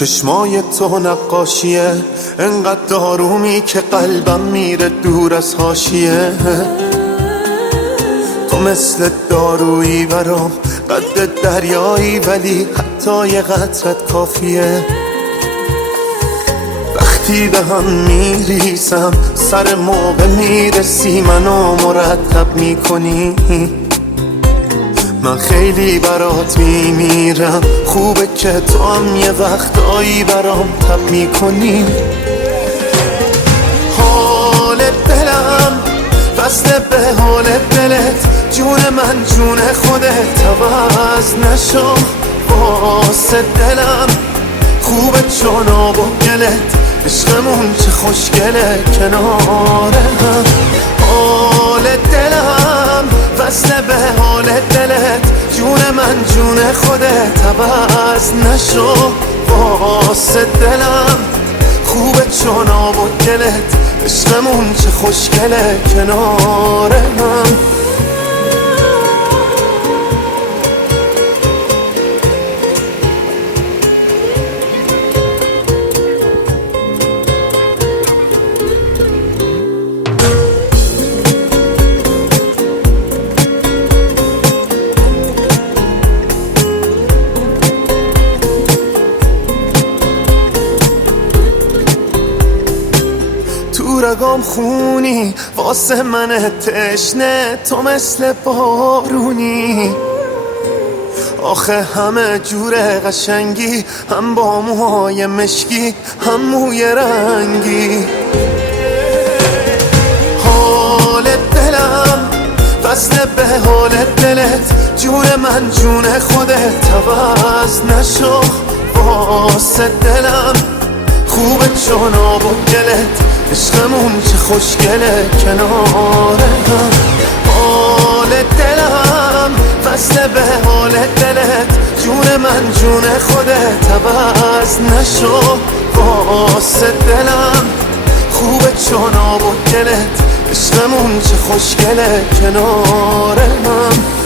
چشمای تو نقاشیه، انقدر آرومی که قلبم میره دور از حاشیه. تو مثل دارویی برام، قد دریایی ولی حتی یه قطرت کافیه. وقتی به هم میریسم سر موقع میرسی، منو مرتب میکنی. من خیلی برات میمیرم، خوبه که تو هم یه وقتایی برام تب میکنی. حال دلم وصله به حال دلت، جون من جون خودت عوض نشو. واسه دلم خوبه چون آب و گلت، عشقمون چه خوشگله کنار هم. حال دلم وصله به حال دلت، جون من جون خودت عوض نشو. واسه دلم خوبه چون آب و گلت، عشقمون چه خوشگله کنار هم. تو رگام خونی واسه من تشنه، تو مثل بارونی. آخه همه جور قشنگی، هم با موهای مشکی هم موی رنگی. حال دلم وصله به حال دلت، جون من جون خودت عوض نشو. واسه دلم خوبه چون آب و گلت، عشقمون چه خوشگله کنار هم. حال دلم وصله به حال دلت، جون من جون خودت عوض نشو. واسه دلم خوبه چون آب و گلت، عشقمون چه خوشگله کنار هم.